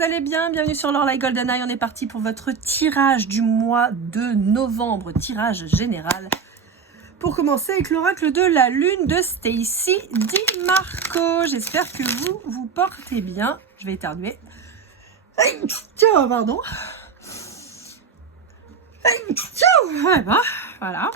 vous allez bien? Bienvenue sur Lorelai GoldenEye. On est parti pour votre tirage du mois de novembre, tirage général. Pour commencer avec l'oracle de la lune de Stacy Di Marco. J'espère que vous vous portez bien. Je vais éternuer. Tiens, pardon. Voilà.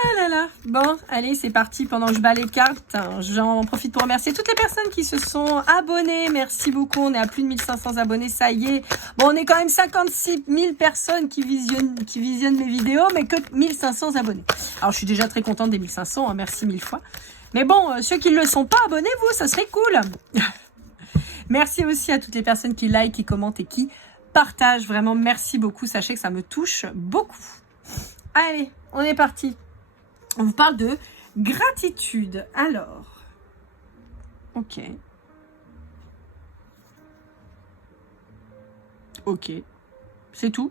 Ah là là. Bon, allez, c'est parti. Pendant que je bats les cartes, j'en profite pour remercier toutes les personnes qui se sont abonnées. Merci beaucoup. On est à plus de 1500 abonnés. Ça y est. Bon, on est quand même 56 000 personnes qui visionnent mes vidéos, mais que 1500 abonnés. Alors, je suis déjà très contente des 1500. Hein, merci 1000 fois. Mais bon, ceux qui ne le sont pas, abonnez-vous. Ça serait cool. Merci aussi à toutes les personnes qui like, qui commentent et qui partagent. Vraiment, merci beaucoup. Sachez que ça me touche beaucoup. Allez, on est parti. On vous parle de gratitude. Alors, ok. Ok. C'est tout.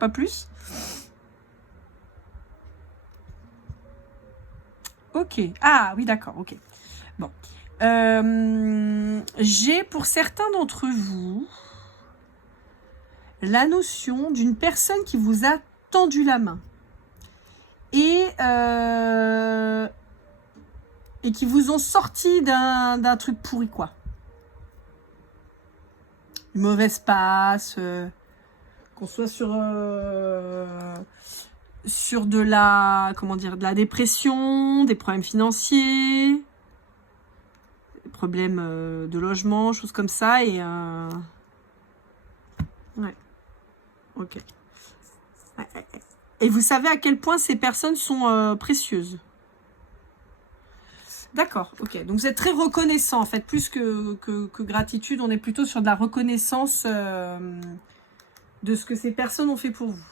Pas plus. Ok. Ah oui, d'accord. Ok. Bon. J'ai pour certains d'entre vous la notion d'une personne qui vous a tendu la main. Et qui vous ont sorti d'un truc pourri, quoi. Une mauvaise passe, qu'on soit sur de la, comment dire, de la dépression, des problèmes financiers, des problèmes de logement, choses comme ça, et ouais, ok. Et vous savez à quel point ces personnes sont précieuses. D'accord, ok. Donc vous êtes très reconnaissant, en fait. Plus que gratitude, on est plutôt sur de la reconnaissance de ce que ces personnes ont fait pour vous.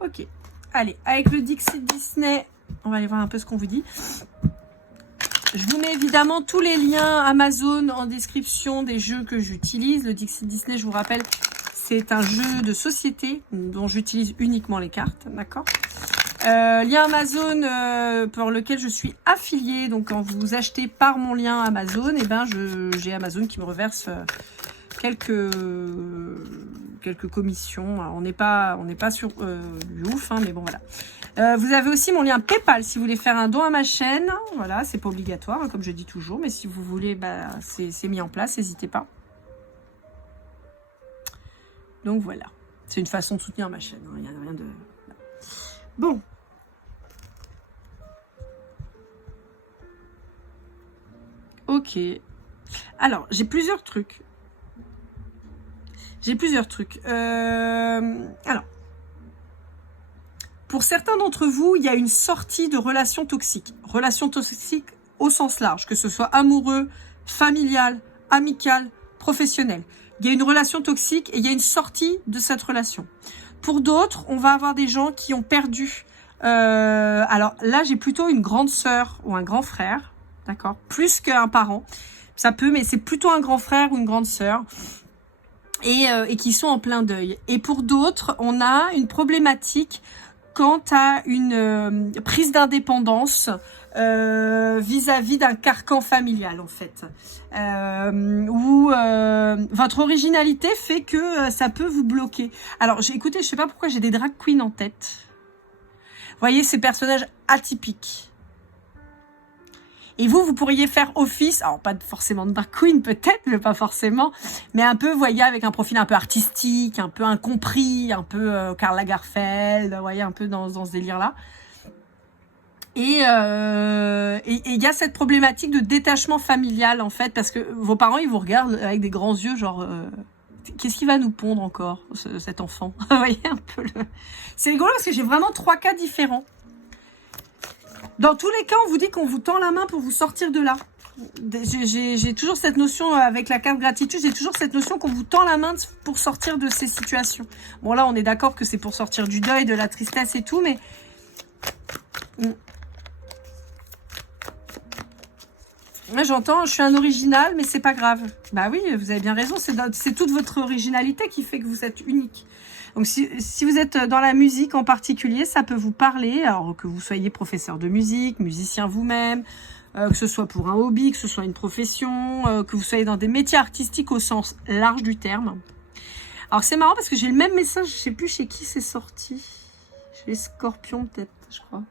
Ok. Allez, avec le Dixit Disney, on va aller voir un peu ce qu'on vous dit. Je vous mets évidemment tous les liens Amazon en description des jeux que j'utilise. Le Dixit Disney, je vous rappelle, c'est un jeu de société dont j'utilise uniquement les cartes, d'accord. Lien Amazon pour lequel je suis affiliée. Donc quand vous achetez par mon lien Amazon, et ben j'ai Amazon qui me reverse quelques commissions. Alors, on n'est pas sur du ouf, hein, mais bon voilà. Vous avez aussi mon lien PayPal si vous voulez faire un don à ma chaîne. Voilà, c'est pas obligatoire, hein, comme je dis toujours, mais si vous voulez, bah, c'est mis en place, n'hésitez pas. Donc voilà, c'est une façon de soutenir ma chaîne. Il n'y a rien de... Bon. Ok. Alors, j'ai plusieurs trucs. Alors, pour certains d'entre vous, il y a une sortie de relations toxiques. Relations toxiques au sens large, que ce soit amoureux, familial, amical, professionnel. Il y a une relation toxique et il y a une sortie de cette relation. Pour d'autres, on va avoir des gens qui ont perdu. Alors là, j'ai plutôt une grande sœur ou un grand frère, d'accord, plus qu'un parent. Ça peut, mais c'est plutôt un grand frère ou une grande sœur et qui sont en plein deuil. Et pour d'autres, on a une problématique quant à une prise d'indépendance vis-à-vis d'un carcan familial, en fait. Où votre originalité fait que ça peut vous bloquer. Alors, écoutez, je sais pas pourquoi j'ai des drag queens en tête. Vous voyez, ces personnages atypiques. Et vous pourriez faire office, alors pas forcément de drag queen peut-être, mais pas forcément, mais un peu, vous voyez, avec un profil un peu artistique, un peu incompris, un peu Karl Lagerfeld, vous voyez, un peu dans ce délire-là. Et il y a cette problématique de détachement familial, en fait, parce que vos parents, ils vous regardent avec des grands yeux, genre... qu'est-ce qui va nous pondre encore, cet enfant? Vous voyez un peu le... C'est rigolo parce que j'ai vraiment 3 cas différents. Dans tous les cas, on vous dit qu'on vous tend la main pour vous sortir de là. J'ai toujours cette notion, avec la carte gratitude, j'ai toujours cette notion qu'on vous tend la main pour sortir de ces situations. Bon, là, on est d'accord que c'est pour sortir du deuil, de la tristesse et tout, mais... Moi, j'entends, je suis un original, mais c'est pas grave. Bah oui, vous avez bien raison, c'est toute votre originalité qui fait que vous êtes unique. Donc, si vous êtes dans la musique en particulier, ça peut vous parler, alors que vous soyez professeur de musique, musicien vous-même, que ce soit pour un hobby, que ce soit une profession, que vous soyez dans des métiers artistiques au sens large du terme. Alors c'est marrant parce que j'ai le même message, je sais plus chez qui c'est sorti. Chez les Scorpions peut-être, je crois.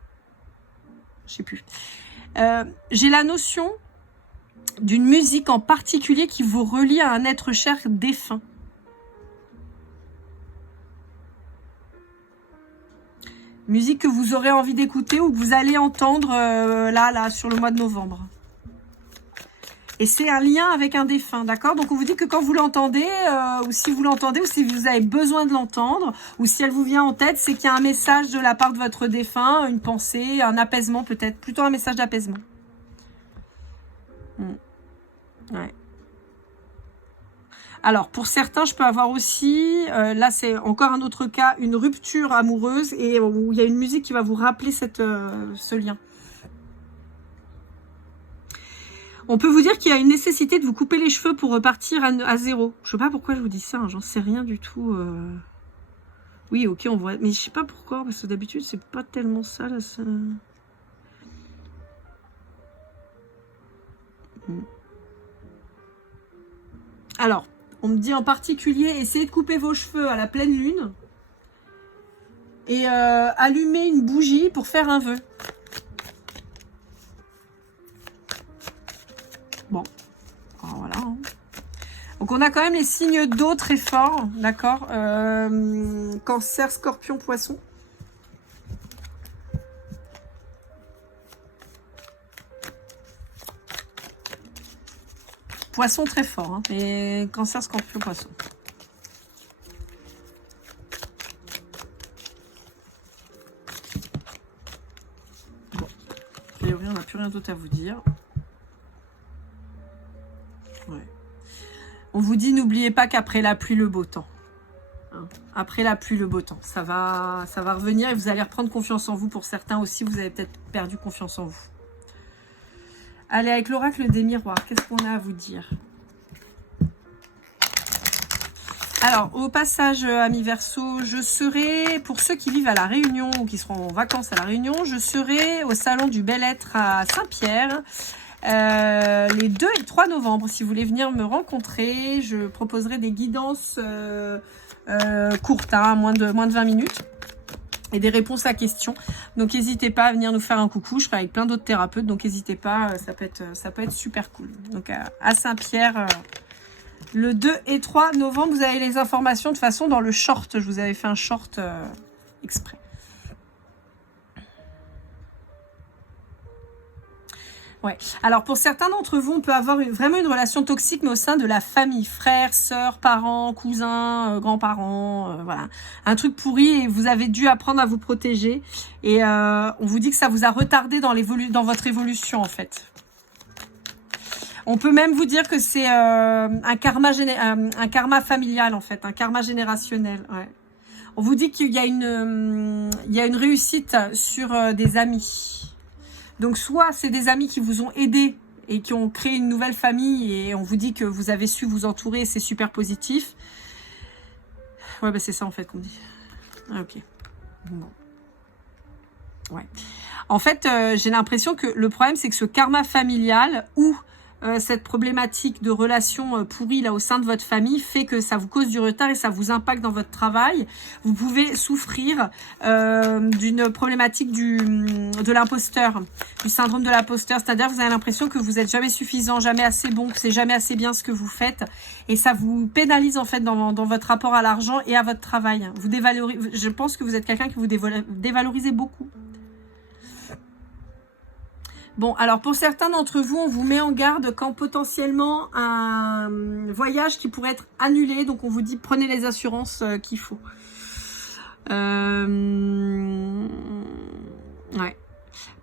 Je sais plus. J'ai la notion d'une musique en particulier qui vous relie à un être cher défunt. Musique que vous aurez envie d'écouter ou que vous allez entendre là, sur le mois de novembre. Et c'est un lien avec un défunt, d'accord? Donc on vous dit que quand vous l'entendez, ou si vous l'entendez, ou si vous avez besoin de l'entendre, ou si elle vous vient en tête, c'est qu'il y a un message de la part de votre défunt, une pensée, un apaisement peut-être, plutôt un message d'apaisement. Ouais. Alors, pour certains, je peux avoir aussi, là c'est encore un autre cas, une rupture amoureuse et où il y a une musique qui va vous rappeler ce lien. On peut vous dire qu'il y a une nécessité de vous couper les cheveux pour repartir à zéro. Je sais pas pourquoi je vous dis ça, hein, j'en sais rien du tout. Oui, ok, on voit, mais je sais pas pourquoi, parce que d'habitude c'est pas tellement ça là. Ça... Alors, on me dit en particulier, essayez de couper vos cheveux à la pleine lune et allumer une bougie pour faire un vœu. Bon, alors voilà. Hein. Donc on a quand même les signes d'eau très forts, d'accord, Cancer, Scorpion, Poisson. Poisson très fort, hein, et Cancer, Scorpion, Poisson. Bon, a priori, on n'a plus rien d'autre à vous dire. Ouais. On vous dit, n'oubliez pas qu'après la pluie, le beau temps. Hein, après la pluie, le beau temps. Ça va revenir et vous allez reprendre confiance en vous. Pour certains aussi, vous avez peut-être perdu confiance en vous. Allez, avec l'oracle des miroirs, qu'est-ce qu'on a à vous dire? Alors, au passage, amis Verseau, je serai, pour ceux qui vivent à La Réunion ou qui seront en vacances à La Réunion, je serai au Salon du Bel-Être à Saint-Pierre les 2 et 3 novembre. Si vous voulez venir me rencontrer, je proposerai des guidances courtes, hein, moins de 20 minutes. Et des réponses à questions. Donc n'hésitez pas à venir nous faire un coucou. Je serai avec plein d'autres thérapeutes, donc n'hésitez pas, ça peut être super cool. Donc à Saint-Pierre, le 2 et 3 novembre, vous avez les informations de toute façon dans le short. Je vous avais fait un short exprès. Ouais. Alors pour certains d'entre vous, on peut avoir vraiment une relation toxique, mais au sein de la famille, frères, sœurs, parents, cousins, grands-parents, voilà, un truc pourri et vous avez dû apprendre à vous protéger. Et on vous dit que ça vous a retardé dans votre évolution en fait. On peut même vous dire que c'est un karma familial en fait, un karma générationnel. Ouais. On vous dit qu'il y a une réussite sur des amis. Donc soit c'est des amis qui vous ont aidé et qui ont créé une nouvelle famille et on vous dit que vous avez su vous entourer, c'est super positif. Ouais, bah c'est ça en fait qu'on dit. Ah, ok. Bon. Ouais. En fait, j'ai l'impression que le problème c'est que ce karma familial ou cette problématique de relation pourrie là au sein de votre famille fait que ça vous cause du retard et ça vous impacte dans votre travail. Vous pouvez souffrir d'une problématique de l'imposteur, du syndrome de l'imposteur, c'est-à-dire que vous avez l'impression que vous n'êtes jamais suffisant, jamais assez bon, que c'est jamais assez bien ce que vous faites et ça vous pénalise en fait dans votre rapport à l'argent et à votre travail. Vous dévalorisez, je pense que vous êtes quelqu'un qui vous dévalorisez beaucoup. Bon, alors pour certains d'entre vous, on vous met en garde quand potentiellement un voyage qui pourrait être annulé. Donc on vous dit prenez les assurances qu'il faut. Ouais.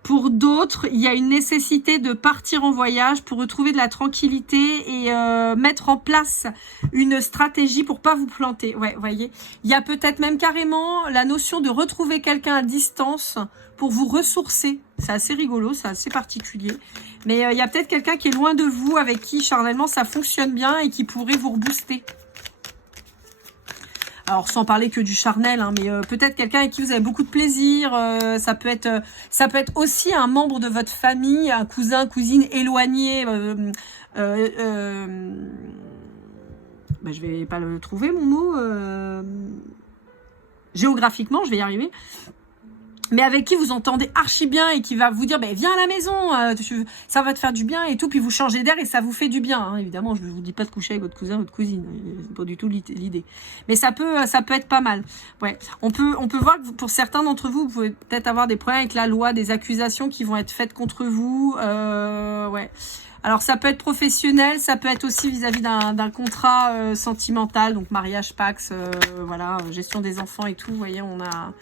Pour d'autres, il y a une nécessité de partir en voyage pour retrouver de la tranquillité et mettre en place une stratégie pour pas vous planter. Ouais, voyez. Il y a peut-être même carrément la notion de retrouver quelqu'un à distance pour vous ressourcer. C'est assez rigolo, c'est assez particulier. Mais il y a peut-être quelqu'un qui est loin de vous, avec qui charnellement ça fonctionne bien et qui pourrait vous rebooster. Alors sans parler que du charnel, hein, mais peut-être quelqu'un avec qui vous avez beaucoup de plaisir. Ça peut être aussi un membre de votre famille, un cousin, cousine éloigné. Je vais pas le trouver mon mot. Géographiquement, je vais y arriver. Mais avec qui vous entendez archi bien et qui va vous dire viens à la maison, ça va te faire du bien et tout, puis vous changez d'air et ça vous fait du bien. Hein. Évidemment, je ne vous dis pas de coucher avec votre cousin, votre cousine, c'est pas du tout l'idée. Mais ça peut être pas mal. Ouais, on peut voir que pour certains d'entre vous, vous pouvez peut-être avoir des problèmes avec la loi, des accusations qui vont être faites contre vous. Ouais. Alors ça peut être professionnel, ça peut être aussi vis-à-vis d'un contrat sentimental, donc mariage, Pax, voilà, gestion des enfants et tout. Vous voyez, on a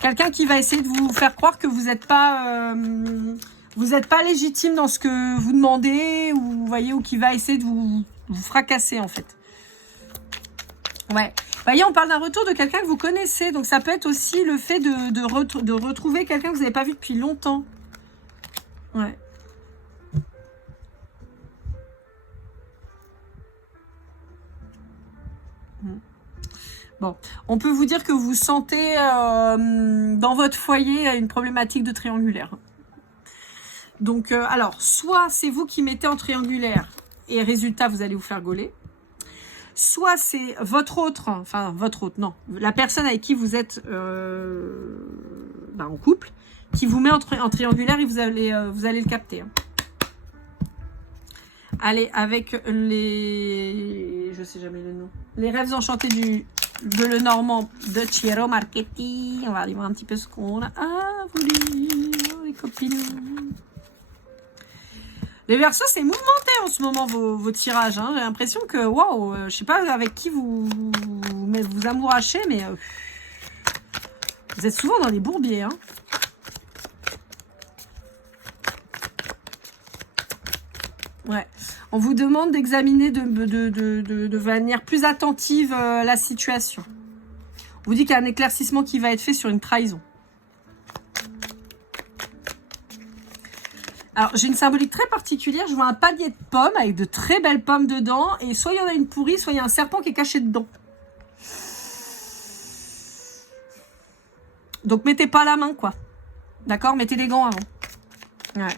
quelqu'un qui va essayer de vous faire croire que vous n'êtes pas légitime dans ce que vous demandez, ou vous voyez, ou qui va essayer de vous fracasser en fait. Ouais. Vous voyez, on parle d'un retour de quelqu'un que vous connaissez, donc ça peut être aussi le fait de retrouver quelqu'un que vous n'avez pas vu depuis longtemps. Ouais. Bon, on peut vous dire que vous sentez dans votre foyer une problématique de triangulaire. Donc, alors, soit c'est vous qui mettez en triangulaire et résultat, vous allez vous faire gauler. Soit c'est votre autre, non, la personne avec qui vous êtes en couple, qui vous met en triangulaire et vous allez le capter. Hein. Allez, avec je sais jamais le nom, les rêves enchantés de Lenormand de Chiero Marchetti. On va aller voir un petit peu ce qu'on a à vous lire, les copines. Les Verseaux, c'est mouvementé en ce moment vos tirages. Hein. J'ai l'impression que, waouh, je sais pas avec qui vous amourachez, mais vous êtes souvent dans les bourbiers. Hein. Ouais. On vous demande d'examiner de manière plus attentive la situation. On vous dit qu'il y a un éclaircissement qui va être fait sur une trahison. Alors, j'ai une symbolique très particulière. Je vois un panier de pommes avec de très belles pommes dedans. Et soit il y en a une pourrie, soit il y a un serpent qui est caché dedans. Donc, mettez pas la main, quoi. D'accord? Mettez les gants avant. Ouais.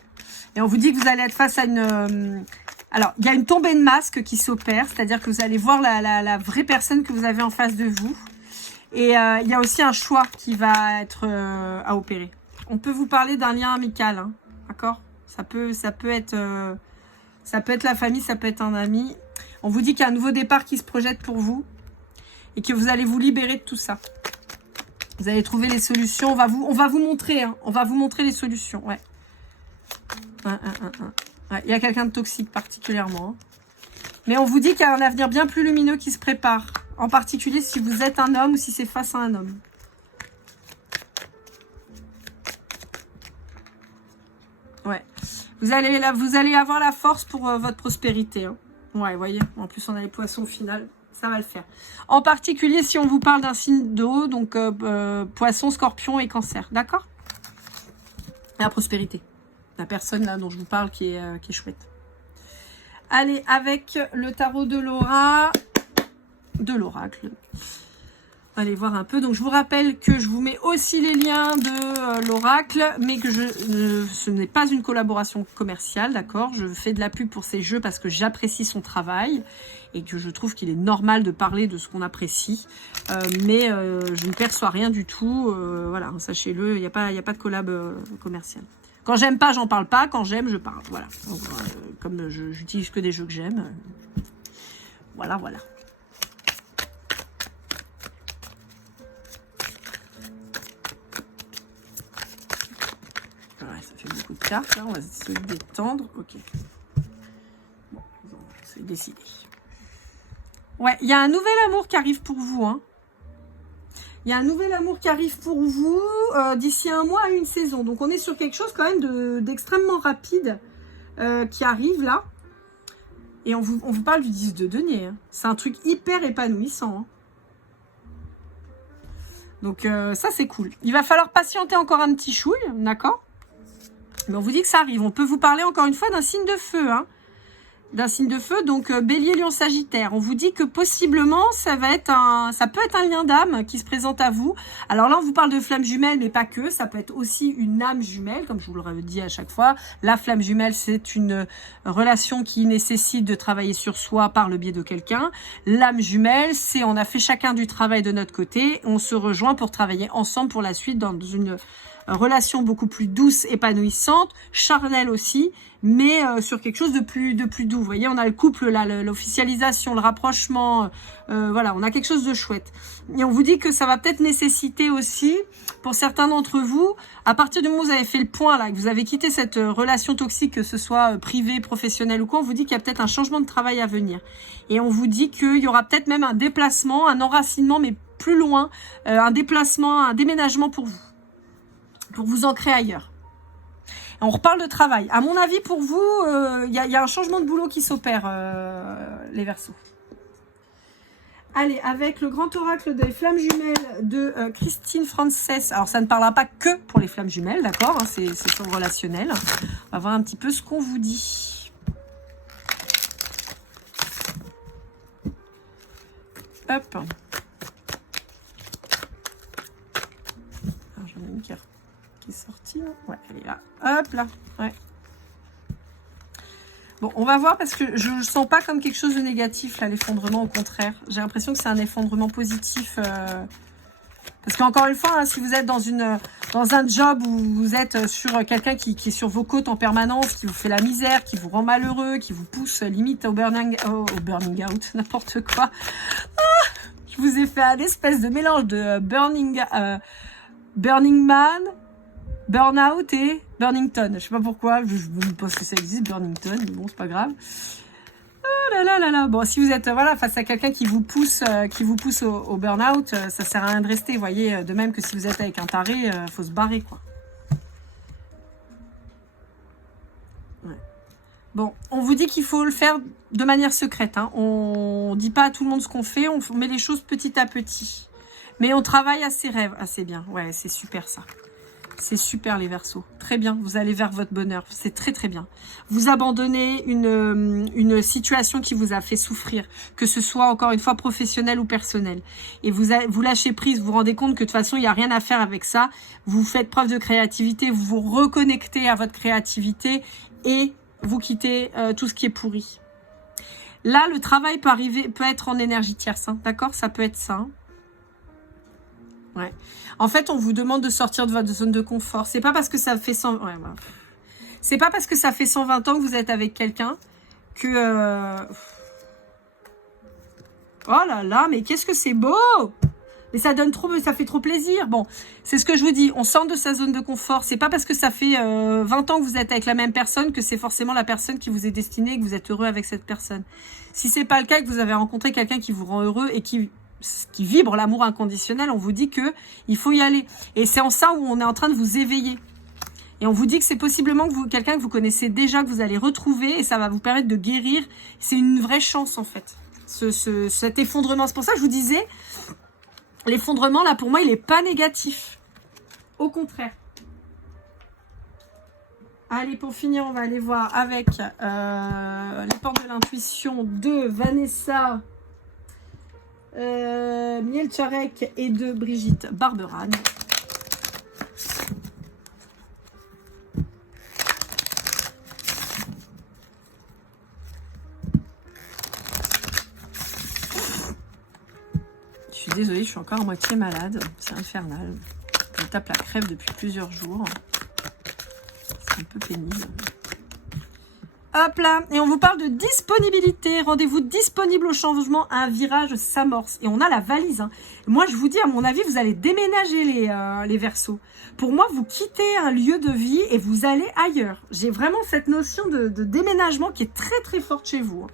Et on vous dit que vous allez être face à une... Alors, il y a une tombée de masque qui s'opère, c'est-à-dire que vous allez voir la vraie personne que vous avez en face de vous. Et il y a aussi un choix qui va être à opérer. On peut vous parler d'un lien amical, hein, d'accord? Ça peut être la famille, ça peut être un ami. On vous dit qu'il y a un nouveau départ qui se projette pour vous et que vous allez vous libérer de tout ça. Vous allez trouver les solutions. On va vous montrer, hein, on va vous montrer les solutions, ouais. Ouais, il y a quelqu'un de toxique particulièrement. Hein. Mais on vous dit qu'il y a un avenir bien plus lumineux qui se prépare. En particulier si vous êtes un homme ou si c'est face à un homme. Ouais. Vous allez avoir la force pour votre prospérité. Hein. Ouais, vous voyez. En plus, on a les poissons au final. Ça va le faire. En particulier si on vous parle d'un signe d'eau. Donc, poisson, scorpion et cancer. D'accord? La prospérité. La personne là dont je vous parle qui est chouette. Allez, avec le tarot de Laura, de l'oracle. Allez voir un peu. Donc, je vous rappelle que je vous mets aussi les liens de l'oracle, mais que ce n'est pas une collaboration commerciale, d'accord? Je fais de la pub pour ces jeux parce que j'apprécie son travail et que je trouve qu'il est normal de parler de ce qu'on apprécie. Mais je ne perçois rien du tout. Voilà, sachez-le, il n'y a pas de collab commercial. Quand j'aime pas, j'en parle pas. Quand j'aime, je parle. Voilà. Donc, comme j'utilise que des jeux que j'aime. Voilà. Ouais, ça fait beaucoup de cartes. Là. On va essayer de détendre. Ok. Bon, c'est décidé. Ouais, il y a un nouvel amour qui arrive pour vous. Hein. Il y a un nouvel amour qui arrive pour vous d'ici un mois à une saison. Donc, on est sur quelque chose quand même d'extrêmement rapide qui arrive là. Et on vous parle du 10 de denier. Hein. C'est un truc hyper épanouissant. Hein. Donc, ça, c'est cool. Il va falloir patienter encore un petit chouille, d'accord? Mais on vous dit que ça arrive. On peut vous parler encore une fois d'un signe de feu. Hein. d'un signe de feu, donc Bélier, Lion, Sagittaire. On vous dit que possiblement ça peut être un lien d'âme qui se présente à vous. Alors là, on vous parle de flamme jumelle, mais pas que. Ça peut être aussi une âme jumelle, comme je vous le dis à chaque fois. La flamme jumelle, c'est une relation qui nécessite de travailler sur soi par le biais de quelqu'un. L'âme jumelle, c'est on a fait chacun du travail de notre côté, on se rejoint pour travailler ensemble pour la suite dans une relation beaucoup plus douce, épanouissante, charnelle aussi, mais sur quelque chose de plus doux. Vous voyez, on a le couple là, l'officialisation, le rapprochement, voilà, on a quelque chose de chouette. Et on vous dit que ça va peut-être nécessiter aussi, pour certains d'entre vous, à partir du moment où vous avez fait le point là, que vous avez quitté cette relation toxique, que ce soit privée, professionnelle ou quoi, on vous dit qu'il y a peut-être un changement de travail à venir. Et on vous dit qu'il y aura peut-être même un déplacement, un enracinement, mais plus loin, un déplacement, un déménagement pour vous ancrer ailleurs. Et on reparle de travail. À mon avis, pour vous, y a un changement de boulot qui s'opère, les Verseaux. Allez, avec le grand oracle des flammes jumelles de Christine Frances. Alors, ça ne parlera pas que pour les flammes jumelles, d'accord, hein, c'est sur le relationnel. On va voir un petit peu ce qu'on vous dit. Hop. Alors, j'en ai une qui est sortie. Ouais, elle est là. Hop là. Ouais. Bon, on va voir parce que je ne sens pas comme quelque chose de négatif, là, l'effondrement, au contraire. J'ai l'impression que c'est un effondrement positif. Parce qu'encore une fois, hein, si vous êtes dans un job où vous êtes sur quelqu'un qui est sur vos côtes en permanence, qui vous fait la misère, qui vous rend malheureux, qui vous pousse limite au burning out, n'importe quoi. Je vous ai fait un espèce de mélange de Burning Man, Burnout et Burnington. Je sais pas pourquoi, je ne pense que ça existe, Burnington, mais bon, c'est pas grave. Oh là là là là. Bon, si vous êtes voilà, face à quelqu'un qui vous pousse au burn-out, ça sert à rien de rester, vous voyez. De même que si vous êtes avec un taré, faut se barrer, quoi. Ouais. Bon, on vous dit qu'il faut le faire de manière secrète. Hein. On dit pas à tout le monde ce qu'on fait, on met les choses petit à petit. Mais on travaille à ses rêves. Ah, c'est bien. Ouais, c'est super ça. C'est super les Verseaux. Très bien, vous allez vers votre bonheur. C'est très très bien. Vous abandonnez une situation qui vous a fait souffrir, que ce soit encore une fois professionnel ou personnel. Et vous lâchez prise, vous vous rendez compte que de toute façon, il n'y a rien à faire avec ça. Vous faites preuve de créativité, vous vous reconnectez à votre créativité et vous quittez tout ce qui est pourri. Là, le travail peut être en énergie tierce. Hein, d'accord, ça peut être ça. Hein. Ouais. En fait, on vous demande de sortir de votre zone de confort. C'est pas parce que ça fait 100... ouais, voilà. C'est pas parce que ça fait 120 ans que vous êtes avec quelqu'un que... Oh là là, mais qu'est-ce que c'est beau! Mais ça fait trop plaisir. Bon, c'est ce que je vous dis. On sort de sa zone de confort. C'est pas parce que ça fait 20 ans que vous êtes avec la même personne que c'est forcément la personne qui vous est destinée et que vous êtes heureux avec cette personne. Si c'est pas le cas, que vous avez rencontré quelqu'un qui vous rend heureux et qui vibre l'amour inconditionnel, on vous dit que il faut y aller. Et c'est en ça où on est en train de vous éveiller. Et on vous dit que c'est possiblement que quelqu'un que vous connaissez déjà, que vous allez retrouver, et ça va vous permettre de guérir. C'est une vraie chance, en fait. Cet effondrement. C'est pour ça que je vous disais, l'effondrement, là, pour moi, il n'est pas négatif. Au contraire. Allez, pour finir, on va aller voir avec les portes de l'intuition de Vanessa Mielcharek et de Brigitte Barberane. Je suis désolée, je suis encore à moitié malade. C'est infernal. Je me tape la crève depuis plusieurs jours. C'est un peu pénible. Hop là, et on vous parle de disponibilité. Rendez-vous disponible au changement, un virage s'amorce. Et on a la valise. Hein. Moi, je vous dis, à mon avis, vous allez déménager les Verseaux. Pour moi, vous quittez un lieu de vie et vous allez ailleurs. J'ai vraiment cette notion de déménagement qui est très très forte chez vous.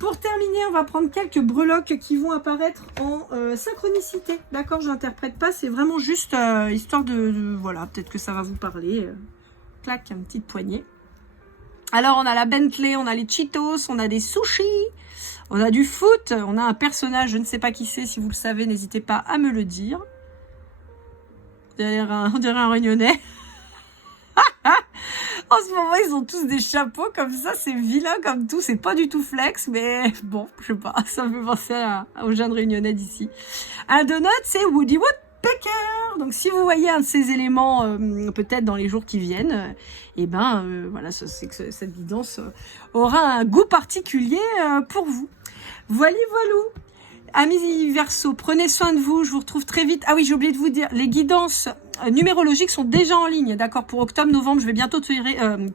Pour terminer, on va prendre quelques breloques qui vont apparaître en synchronicité. D'accord, je n'interprète pas, c'est vraiment juste histoire de voilà, peut-être que ça va vous parler. Clac, une petite poignée. Alors, on a la Bentley, on a les Cheetos, on a des sushis, on a du foot, on a un personnage, je ne sais pas qui c'est, si vous le savez, n'hésitez pas à me le dire. On dirait un Réunionnais. En ce moment, ils ont tous des chapeaux comme ça, c'est vilain comme tout, c'est pas du tout flex, mais bon, je sais pas, ça me fait penser aux jeunes réunionnais d'ici. Un donut, c'est Woody Woodpecker. Donc si vous voyez un de ces éléments, peut-être dans les jours qui viennent, voilà, c'est que cette guidance aura un goût particulier pour vous. Voilà, voilou. Amis Verseau, prenez soin de vous, je vous retrouve très vite. Ah oui, j'ai oublié de vous dire, les guidances numérologiques sont déjà en ligne, d'accord, pour octobre, novembre. Je vais bientôt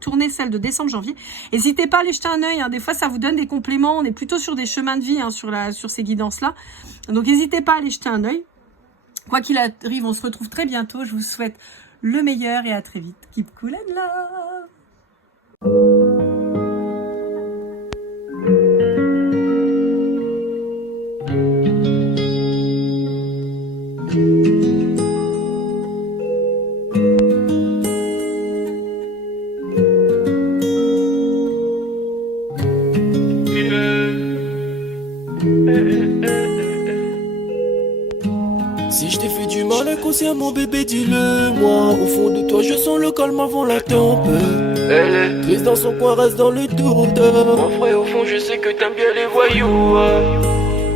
tourner celle de décembre, janvier. N'hésitez pas à aller jeter un œil, hein. Des fois ça vous donne des compléments, on est plutôt sur des chemins de vie, hein, sur ces guidances-là. Donc n'hésitez pas à aller jeter un œil. Quoi qu'il arrive, on se retrouve très bientôt. Je vous souhaite le meilleur et à très vite. Keep cool and love. Si je t'ai fait du mal inconsciemment bébé dis-le moi. Au fond de toi je sens le calme avant la tempête. Elle est triste dans son coin, reste dans le doute. Mon frère au fond je sais que t'aimes bien les voyous.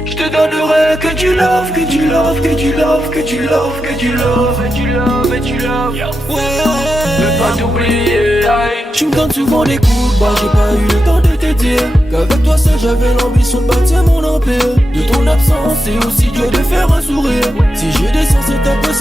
Je te donnerai que du love, que du love, que du love, que du love, que du love, et du love, et du love. Ouais, veux pas t'oublier. Tu me donnes souvent des coups de barre, j'ai pas eu le temps de te dire qu'avec toi seul j'avais l'ambition de bâtir mon empire. De ton absence c'est aussi dur de faire un sourire. Si je descends c'est impossible.